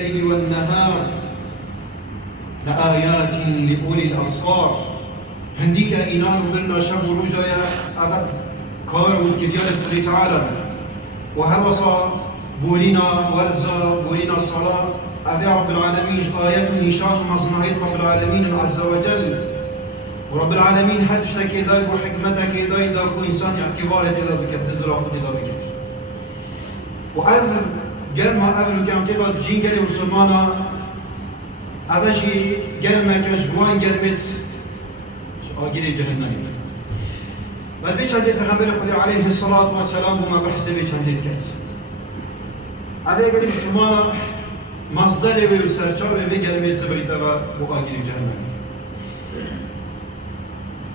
الليل والنهار لآيات لأولي الأبصار. هنديك إينان وقلنا شب ورجايا أبد كار وكديان الله تعالى وهل وصى بولينا ورزا بولينا الصلاة أبي رب العالمين آيات نشان مصنعية رب العالمين عز وجل. ورب العالمين حد شتكي داي وحكمتك داي داكو إنسان اعتبارك إذا بكت هزر أخذ إذا بكت وأذر جرما أبلو كام تدا جين جري مسلمانا أبشي جرما كجوان جرمت آجيل جهنمي. بل بيش عندي پیغمبر خدا عليه الصلاة والسلام وما بحث بيش عندي كت. أبي قدي مسلمانا مصدر وسرچار وبي جرمي سبري تبا وآجيل جهنمي.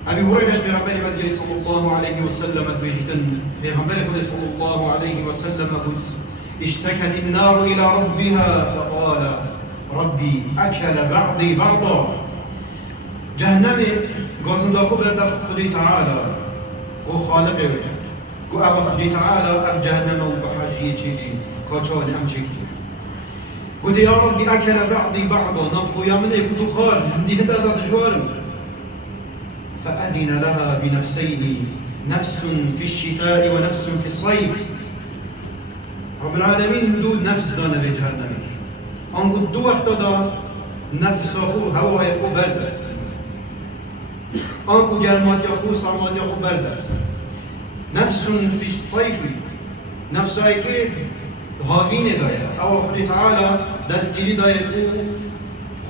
أبي هريرة پیغمبر مدني صلى الله عليه وسلم بيجتن پیغمبر خدا صلى الله عليه وسلم قد اشتكت النار إلى ربها فقال ربي أكل بعضي بعضا. جهنم قوزن داخل برد خدي تعالى قو خالقه قو أبا خدي تعالى أب جهنم وبحاجية شكي كاتشاد هم شكي قد يا ربي أكل بعضي بعضا نفخو يا ملك دخار هندي هذا زاد جوار. فأذن لها بنفسين نفس في الشتاء ونفس في الصيف. رب العالمين دود نفس دانا بجهنم أنقد دو وقت دا نفس أخو هوا يخو بردت أنقو جرمات يخو صرمات يخو بردت. نفس في الصيف نفس أيكي هاوين دايا أو خدي تعالى دستيجي دايا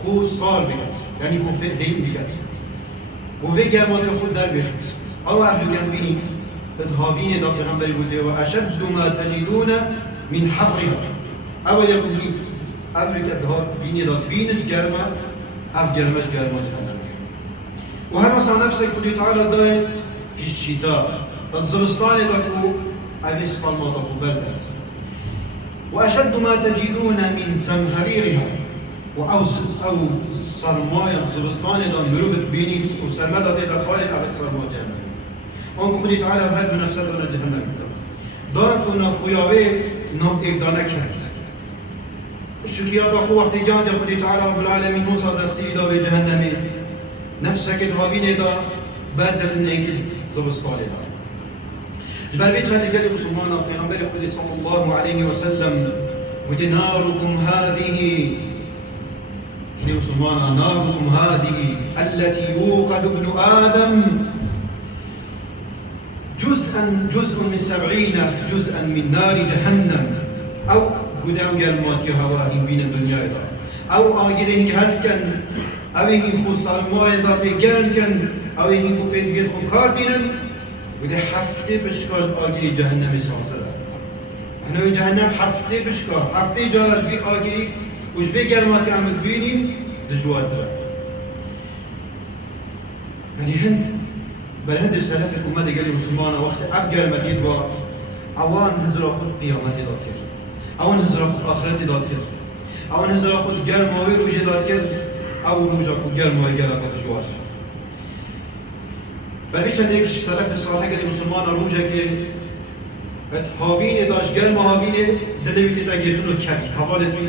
خو صار بكت يعني خو فهين بكت وفي جرمات يخو در بكت أو أهل كان بيني هاوين دا پیغمبری بوده وأشد ما تجدون من حرها أو يقول أبرك الدهار بيني داد بينج جرمة أف جرمش جرمة جهنم. وهل مثلا نفسك قل تعالى دايت في الشتاء الزبستان داكو أبيش صلمة داكو بردت. وأشد ما تجدون من سمهريرها أو صرمايا الزبستان دا مروبت بيني وسرمدا دا خالي أبي صرماء جهنم. أنكو خدي تعالى بهد نفسه دانا جهنم دارتو نافخياوي نام إبدانه کرد. شکیات خو وقتی جان خودی تعالی رب العالمین نوصل دستی دا به جهنمی نفسك هاوین دا بدت نیکی زبستان دا. جبر بیت هندی کلی مسلمان پیغمبر خودی صلی الله علیه و سلم ودي ناركم هذه يعني مسلمان ناركم هذه التي يوقد ابن آدم جزء من 70 جزءا من نار جهنم أو قدام قلمات يهواهي بين الدنيا دا أو آجرين هلكن أو هي خصال مايدا بيجرن كن أو هي كوبيت غير خكارتين وده حفته بشكاش آجري جهنم ساسرة. إحنا جهنم حفته بشكاش حفته جالس بي آجري وش بيجرمات يعمل بيني دجوات دا. يعني هند بل هند السلف الأمة قال لي مسلمان وقت أبجر مديد و أوان هزر أخذ قيامتي داد كر أوان هزر أخذ آخرتي داد كر أوان هزر أخذ جرماوي روجي داد كر أو روجا كو جرماوي جرا كو جوار. بل هيك عندك السلف الصالح قال لي مسلمان روجا كي هاوين داش جرما هاوين دلويت تاجرون كاتي حوالي بي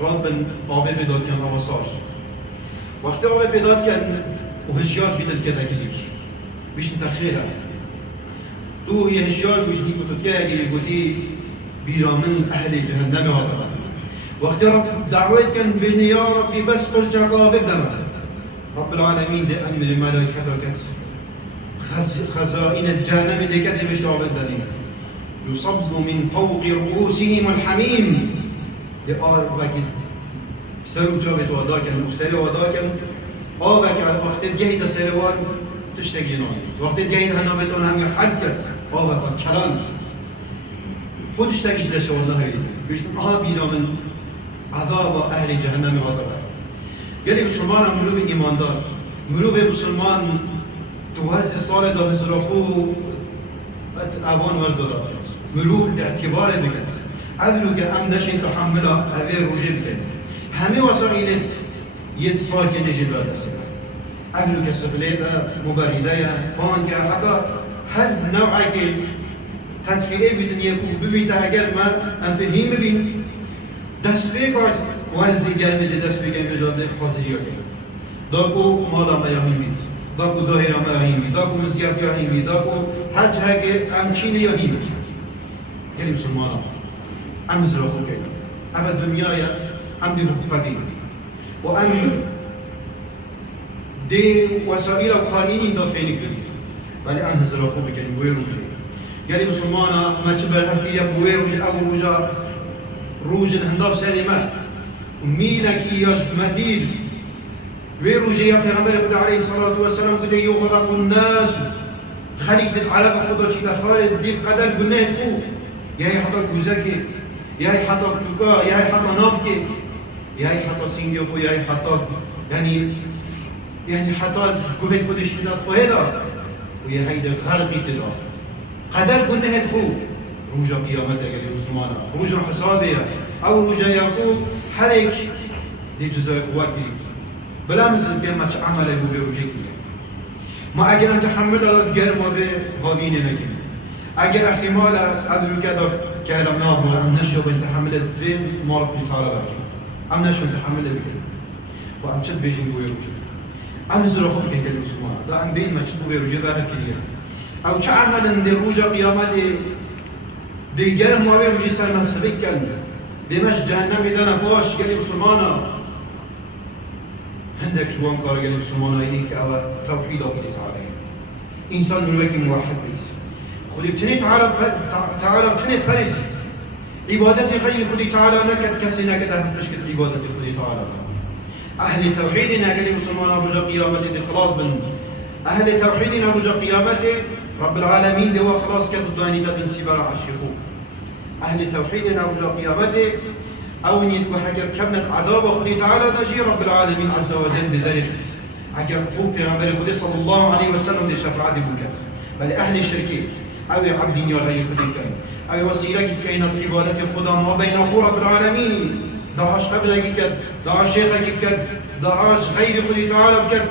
رابن آوي بداد كان أواساج وقت آوي بداد كان وهشيار بيدل كتاكليك بيش نتخيلها تو يهشيار بيش نيكو تتياجي يقولي بيرامن أهل جهنم هذا وقت رب دعوت كان بيجني يا ربي بس قل جاكا بدمه رب العالمين دي أمر الملائكة وكت خزائن الجهنم دي كت بيش تعبد دنيا يصب من فوق رؤوسهم الحميم دي وكت سلو جابت وداكن وسلو وداكن وكت وقت جهد سلوان تشتك جنون وقت جاين هنا بتون هم يحركت وقت كلام خودش تكش ليش والله هاي بيشتم بينا من عذاب أهل جهنم هذا قال لي مسلمان ملوك إيمان دار ملوك مسلمان توهز الصالة ده مسرفوه أوان ورزرات ملوك اعتبار بكت قبلوا كأم نشين تحملها هذه روجي بكت همي وسائل يتصال كده جلوات السنة قبلوا كسبليتا مباردايا بانكا حتى هل نوعك تدفئه بدنيا ببيتا اگر ما ام بهیم بین دست بگرد ورزی گرمی دست بگم بجاده خاصی داکو مالا ما یهیمید داکو داهرا ما یهیمید داکو مسیحیت یهیمید داکو هر جهه که امچین یهیمید یعنی مسلمانا ام زرافو که ام دنیای ام دی رخبگی و ام دی وسائل قارینی دافینی کنید ولی ام زرافو بکنیم بوی روزی یعنی مسلمانا ما چه برهفتی یا بوی روزی او روز هنداف سلیمه ميلك إياش مدير ويروجي يا پیغمبر خدا عليه الصلاة والسلام قد يغرق الناس خليك دل على خدا چي تفارد ديف قدر قلنا يدخو يا حتى كوزاكي يا حتى كوكا يا حتى نافكي يا حتى سينجابو يا حتى يعني حتى كوبيت خدش لنا فهلا ويا هيدا غرقي كده قدر قلنا يدخو روجا قيامتها قال المسلمان روجا حسابها او روجا يعقوب حرك لجزاء اخوات بيت بلا مثل كان ما تعمل ابو بروجي ما اگر تحمل غير ما به هاوين نجم اگر احتمال ابو كذا كلام ناب ام نشو بنت حملت في ما رح تعالى ام نشو تحمل بك وام شد بيجي بو بروجي ام زرو خو بك المسلمان ده ام بين ما تشبو بروجي بارك لي او تعمل ان روجا قيامته دي جرم ما بروجي سنه سبك كان دمش جهنم دانا باش قال مسلمانا عندك شوان قال قال مسلمانا إليك أو توحيد الله تعالى إنسان ملوك موحد بيت خذي بتني تعالى بتني فارس عبادتي خير خذي تعالى نكد كسينا كده مشكلة عبادتي خذي تعالى أهل توحيدنا قال مسلمانا رجع قيامتي دي خلاص بن أهل توحيدنا رجع قيامتي رب العالمين دي خلاص كتباني ده بن سيبرا عشيخو أهل توحيدنا رجع قيامته أو يدكو حجر كبنت عذاب خدي تعالى تجي رب العالمين عز وجل بذلك حجر خوب پیغمبر خدي صلى الله عليه وسلم دي شفاعة بوكت بل أهل الشركين أو عبد يا غير خدي كين أو وسيلة كينات عبادة خدا ما بين أخو رب العالمين دعاش قبلك كد دعاش شيخك كد دعاش غير خدي تعالى بكد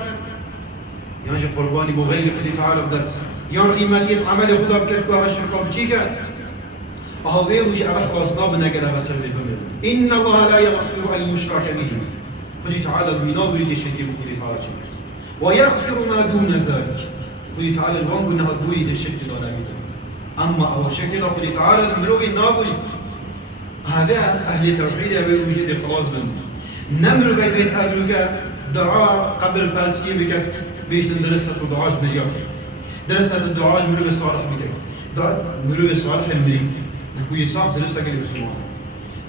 يعني قرباني بو غير خدي تعالى بدت يعني إيمانية عمل خدا بكد كوا الشركة بشي كد أهوي وجه أخلص ضابنا كلا بسر بمن إن الله لا يغفر أن يشرك به قل تعالى المناور للشرك قل تعالى ويغفر ما دون ذلك قل تعالى الوان كنا مقبولي للشرك ولا بد أما أو شرك قل تعالى المروي النابل هذا أهل توحيد أبي وجه خلاص من نمر بين أهلك دعاء قبل الفلسطين بك بيش ندرس الدعاء مليار درس الدعاء مروي الصالح بك مروي الصالح مليار نكوي صاحب درسة قال مسلمان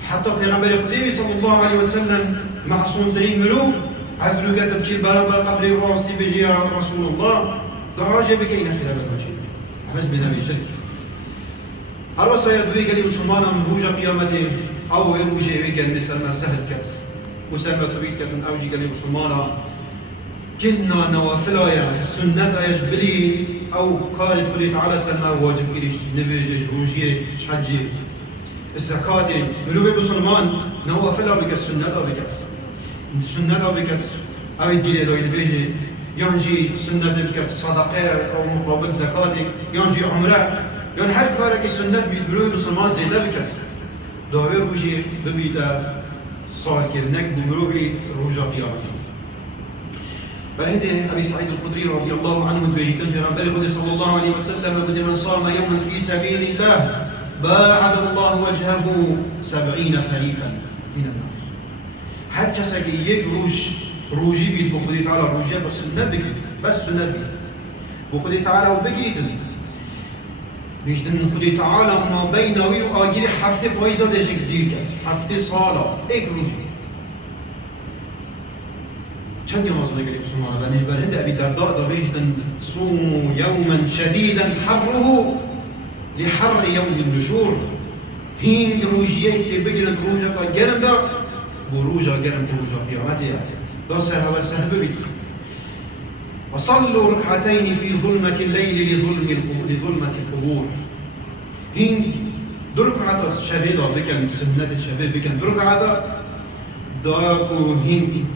حتى في غمر خديبي صلى الله عليه وسلم معصوم ترين ملوك عبدو كتب تشيل برابر قبل راسي بيجي رسول الله دعاجة بكين خلال المجيد عبد بنبي شرك هل وصايا دوي قال مسلمان من روجة قيامته أو روجة ويكن بسرنا سهل كت وسرنا سبيل كت من أوجي قال مسلمان كنا نوافلا السنة يجبلي أو قالت خلي تعالى سلمى واجب كليش نبيجي روجي حجي الزكاة ملوك بسلمان نوافلا بك السنة بك السنة بك أو الدين دوي نبيجي ينجي سنة بك صدقة أو مقابل زكاة ينجي عمره يعني هر كارك السنة بملوك بسلمان زيادة بك داوي روجي ببيتا صاكرنك بملوك روجا قيامتي فهذا أبي سعيد الخدري رضي الله عنه بيجتن في غنبال صلى الله عليه وسلم قد من صام يوما في سبيل الله باعد الله وجهه 70 خريفا من النار هل كسك يجروج روجي بيت بخدي تعالى روجي بس النبي بس النبي بخدي تعالى وبقري دني بيجتن خدي تعالى ما بين وآجري حفته بايزة دشك ديركت حفته صالة ايك روجي چند يوم أصلا قال مسلمان لأن برهند أبي درداء بيجدا صوموا يوما شديدا حره لحر يوم النشور هين روجيه كي بجنا روجا قرم دا بروجا قرم روجا قيامته يعني ده سهل وسهل ببيت وصلوا ركعتين في ظلمة الليل لظلمة القبور هين دركعة شهيدة بكن سنة الشباب بكن دركعة داكو هين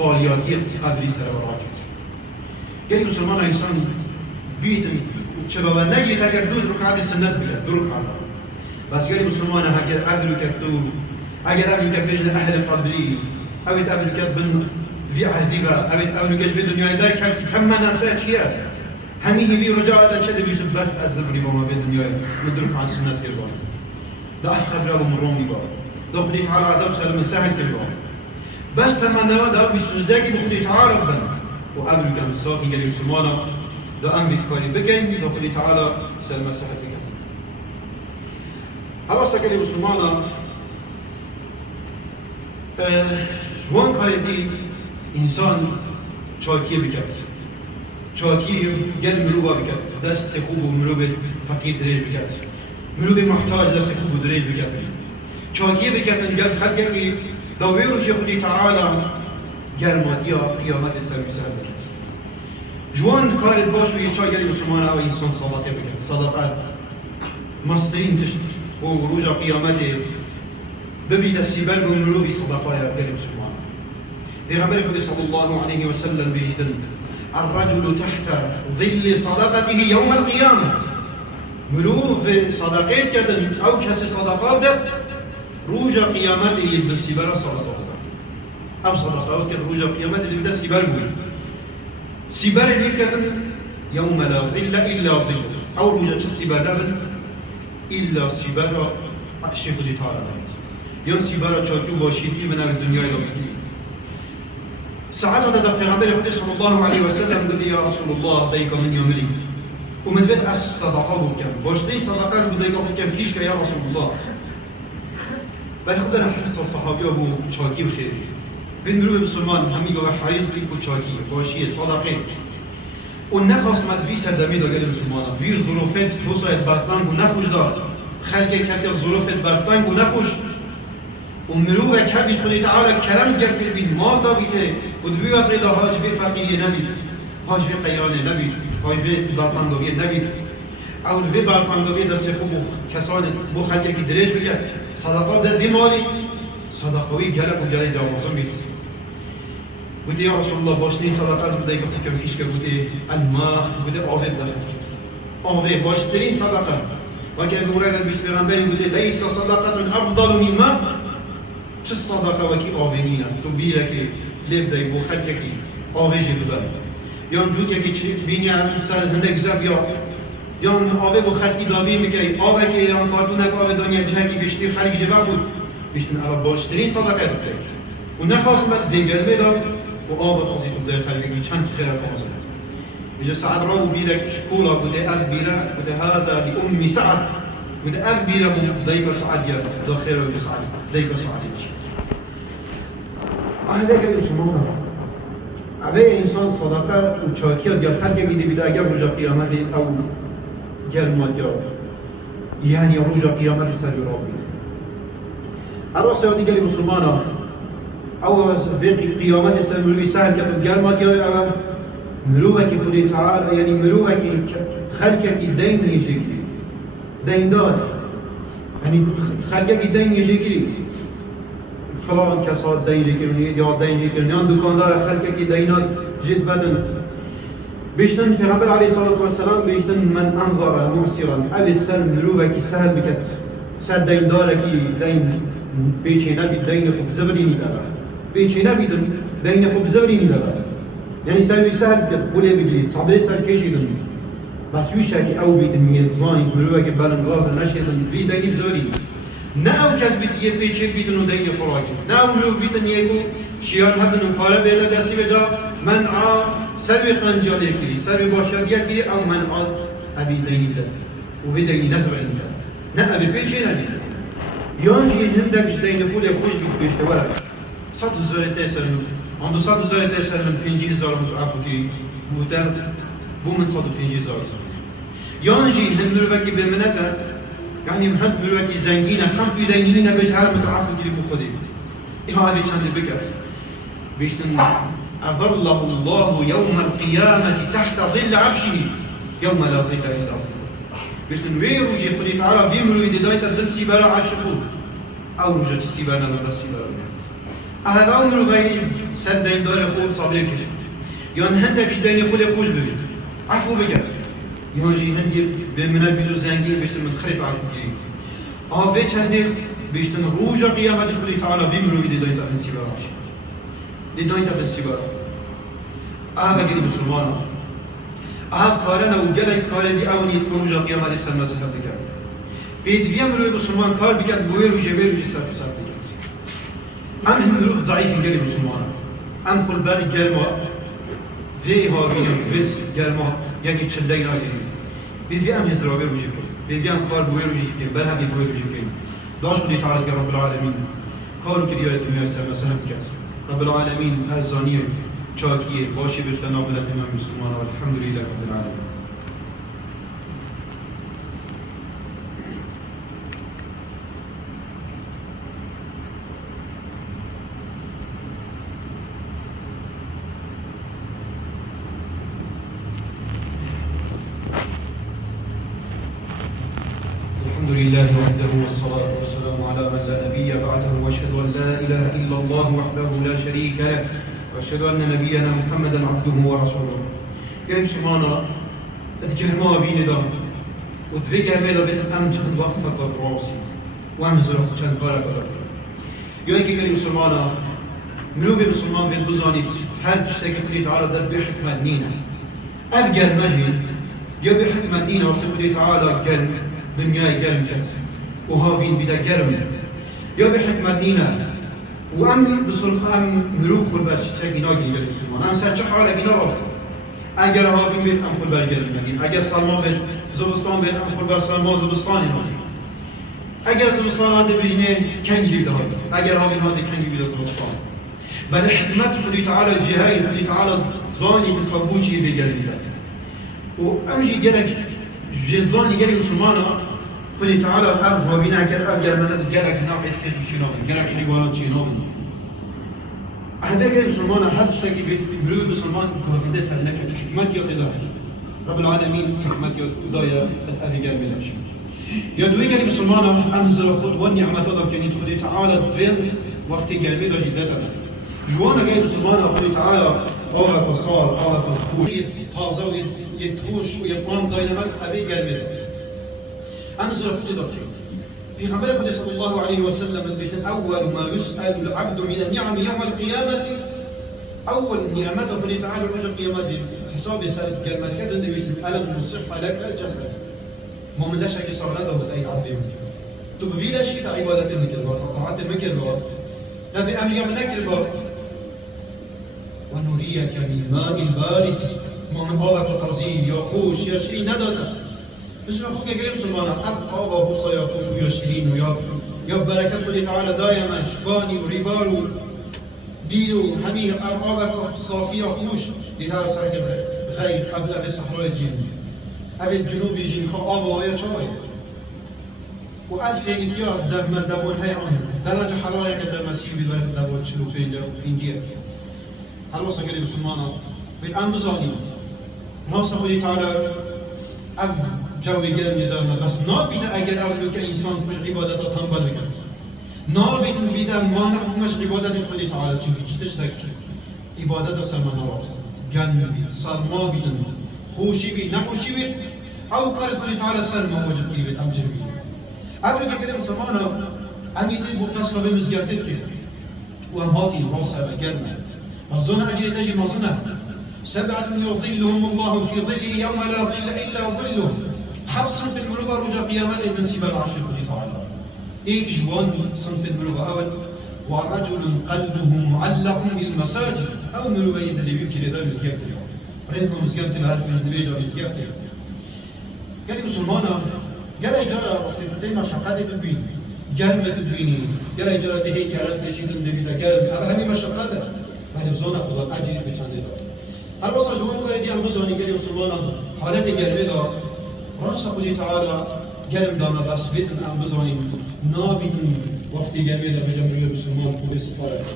طالياتية قبل سر وراكت قال مسلمان إنسان بيتن شباب النجلي تاجر دوز ركعة السنة بيا دركعة بس قال مسلمان هاجر قبل كتو اگر اولی که بجن اهل قبلی اوید اولی که بن وی عهدی و اوید اولی که به دنیای در کرد کم من انتا چیه همین وی رجاعت چه دبیش بد از زبری با ما به دنیای مدرک عن سنت کربان ده خبر ابو مرومی با ده خدي تعالى عذاب سلم سهل كربان بس تمنى ده بسوزاكي بخدي تعالى ربنا وقبل كان الصافي قال مسلمانا ده امي كاري بكين ده خدي تعالى سلم سهل كربان خلاص قال مسلمانا شوان کاری دی انسان چاکی بکرد چاکی گل مروبا بکرد دست خوب و مروب فقیر دریج بکرد مروب محتاج دست خوب و دریج بکرد چاکی بکرد گل خلقه که داویروش خودی تعالی گرمادی قیامت سوی سر بکرد جوان کارت باش و یه چا گلی مسلمان او انسان صلاته بکرد صداقت مصدرین دشت و روژا قیامت ببيت السبال بملوء صدقاء غير مسلمان. پیغمبر خدا صلی الله علیه و سلم بيجدن الرجل تحت ظل صدقته يوم القيامة. ملوء صدقات كدن او كسي صدقات دت روجا قيامته بالسبال صدقات. او صدقات كد روجا قيامته اللي بدا سبال بوي. سبال اللي كدن يوم لا ظل الا ظل او روجا السبال الا سبال الشيخ تعالى. یا سیبارا چاکی و باشیدی و نوی دنیای را بگیری ساعت هذا در پیغمبر خدا صلی الله علیه و سلم گفت یا رسول الله دیگه من یامری و من بید از صدقه بکن باشتی صدقه رو دیگه بکن کیش که یا رسول الله ولی خدا نحس صحابی ابو چاکی بخیر بین برو مسلمان همی گفت حریص بی کو چاکی باشی صدقه و نخواست مذبی سردمی داگل مسلمان وی ظروفت حسایت برطنگ و نخوش دار خلقه کتی ظروفت برطنگ و نخوش ومروه كبير خدي تعالى كلام جرب بين ما ضابطه ودبي واسيدا هاج في فقير نبي هاج في قيران نبي هاج في بالطنگوی نبي او في بالطنگوی دست خوب کسان بو خلقه کی درج بکرد صدقات ده بیماری صدقوی گلک و گلی دوازم بیت گوتی یا رسول الله باشنی صدقه از بودایی که خود کم کش که گوتی الماء گوتی آوه بدخل آوه باشترین صدقه وكي ابو هريره بيش پیغمبری گوتی ليس صدقه افضل من ما چه صدقه وکی آوینینا تو بیره که لیب دای بو خلقه کی آویجی بزن یا جوکه که بینی سر زندگی زب یا آوه بو خلقی دابی میکی آوه که یا کارتونه که آوه دنیا جهگی بشتی خلق جبه خود بشتن اول باشترین صدقه بزن و نخواست بس بگل بیدا و آوه تازی بزای خلقی چند خیره تازه بجا سعد راو بیره کولا بوده اف بیره بوده هذا لأمی سعد بوده اف بیره دایکا سعد یا داخل و سعد دایکا سعد اهل اگر مسلمان اوه انسان صدقه و چاکیات گر خلقه گیده بیده اگر روژا قیامت او گرمات یعنی روژا قیامت سر رابی اراس یادی گلی مسلمان او از قیامت سر مروی سهل کرد گرمات یا او مروه که خودی تعالی یعنی مروه که خلقه که دین نیشه دین دار یعنی خلقه که دین نیشه کری فلان کسات دین جکرنی یا دین جکرنی آن دکاندار خلقه که دینات جد بدن بیشتن پیغمبر علیه الصلاة والسلام بیشتن من انظر معصرا اوی سر مروه که سهل بکت سر دین داره که دین بیچه نبید دین خوب زبری نیداره بیچه نبید دین خوب زبری نیداره یعنی سروی سهل بکت بوله بگیرید صبره سر کشیدن بس ویشه که او بیدن میاد زانی مروه که بلنگاز نشیدن وی دینی بزبری نه او کس بیت یه پیچه بیتن و دین خوراکی نه او مروه بیتن یه کو شیان هبن و پاره بیده دستی بجا من سروی قنجال یکیری سروی باشد یکیری او من ابی دینی ده و وی دینی نزبری ده نه ابی پیچه نبیده یانجی هندکش دین پول خوش بیت بیشته ورد 100,000 تسلم عند 100,000 تسلم 50,000 متعفو کی بودن بو من 150,000 یانجی هند مروه که بمنته يعني مهد مروكي زنجينا خم في دينينا بيش عالم متعفو جري بخودي إها هذه كان الفكرة بيشتن أظله الله يوم القيامة تحت ظل عرشه يوم لا ظل إلا ظل بيشتن ويروجي خودي تعالى بيمرو يدي دايتا بالسيبارة عرشه أو رجع تسيبانا بالسيبارة أهل عمرو غير سد دين دار خود صبري كش يان هندك دين خود خوش ببيت عفو بجد یانجی هندی به منال بیدو زنگی بشتر من خرید عارف گیری آوه چنده بیشتن روز قیامت خودی تعالی بیمرو بیده داین تا بسیار آشی داین تا بسیار آها گلی مسلمان آها کارنا و گلای کار دی اونیت روز قیامت سر مسیح ذکر بید ویم روی مسلمان کار بکرد بوی روز بیر سر بکرد هم روح ضعیف گلی مسلمان هم خل بر گرما وی هاوی ویس گرما یعنی چندین آجری بید ویم هزار بیر روز بکرد بید ویم کار بوی روز بکرد بر همی بوی روز بکرد داشت خودی تعالی که رب العالمین کارو که دیار دنیا سر مسیح بکرد رب العالمین ارزانیه چاکیه باشی بشت نابلت امام مسلمان والحمدلله رب العالمین الحمد لله وحده والصلاة والسلام على من لا نبي بعده واشهد أن لا إله إلا الله وحده لا شريك له واشهد أن نبينا محمدا عبده ورسوله. يعني سبحانه اتجهما بين ده وتفكر ماذا بين الأمن كان وقفة الراسي وأمن زرق كان كارك ده. يعني كلمة سبحانه مروبي مسلمان بين بزاني هل تشتكي خدي تعالى ده بحكمة دينه أفجر مجد يا بحكمة دينه وقت خدي تعالى قال دنياي قرم كت وهافين بدا قرم يا بحكمة دينا وأم بصلخ أم مروخ والبرش تاقي ناقي قال مسلمان أم سرچه حالة قنا راسا أجر هافين بيت أم خلبر قرم ناقين أجر سلمان بيت زبستان بيت أم خلبر سلمان زبستاني ناقين أجر زبستان هذا بجنه كان جديد هذا أجر هافين هذا كان جديد زبستان بل حكمت خدي تعالى جهاي خدي تعالى زاني بكابوشي بقرم ذات وأمشي قالك جزاني قال مسلمانا خدي تعالى أبغى بنا كذا أبغى من هذا قالك ناقد في شنو قالك حيوانات شنو هذا قال مسلمانا حد شيء بيقولوا مسلمان كوزيدة سلك حكمت يا الله رب العالمين حكمت يا دايا الأبي قال بلاش يا دوي قال مسلمانا أنزل خد والنعمة هذا كان خدي تعالى فين وقت قال بلا جدته جوانا قال مسلمانا خدي تعالى أوها بصار أوها بخور تازه ويتخوش ويطلام داينامات أبي قلبه أنزل خدي ذكي في خبر خدي صلى الله عليه وسلم بيشن أول ما يسأل العبد من النعم يوم القيامة أول نعمته خدي تعالى رجع قيامته حساب سالف كلمة كذا اللي بيشن ألم نصح لك الجسد ما من لا شك صار هذا هو أي عبد تبى في لا شيء عبادة المكر طاعات المكر تبي أمر يملك الباب ونريك من ماء البارد من هذا كتزين يا خوش يا شيرين ندادا بس أخوك قال مسلمانا أبقى وبوصا يا خوش ويا شيرين ويا بركة خدي تعالى دائما شقاني وريبارو بيرو همي أبقى صافية خوش لدار سعيد غير قبل أبي صحراء الجن أبي الجنوب الجن كأبا ويا شاي وأفين كيا دم من دمون هاي عنه درجة حرارة كده مسيح بدرجة دمون شلو فينجا هل وصل قال مسلمانا بالآن بزاني ناس خدي تعالى أف جوي قلم يدامه بس نابيد أجر أولو كإنسان فش عبادته تنبل بكت نابيد بيدا ما نحكمش عبادته خدي تعالى چونكي چتشتك عبادته سلمان نواس جن بيت سلما بيدن خوشي بيت نخوشي بيت أو قال خدي تعالى سلما وجد بيت أمجر بيت أولو كقلم مسلمانا أني تلبوتصل بمزقاتك وهاتي الراسة بقلنا مظنة أجل تجي مظنة سبعة يظلهم الله في ظله يوم لا ظل إلا ظله حفص في الملوبة رجع قيامات من سبا العرش تعالى إيك جوان صنف الملوبة أول ورجل قلبه معلق بالمساجد أو ملوبة يد اللي بيبكي لذا مسجبت ريتنا مسجبت بهذا بيجا مسجبت قال مسلمانا قال إجارة وقت ديما شقات تدوين جرمة تدويني قال إجارة هيك هرات تجي دندبيتا قال همي مشقاتك بعد زونا خدا أجري بتشانده هل وصل جوان كاردي عن بزاني قال مسلمانا حالات قلبي دا راس خدي تعالى قلم داما بس بيتن عن بزاني نابيتن وقت قلبي دا بجمعية مسلمان بوليس طارق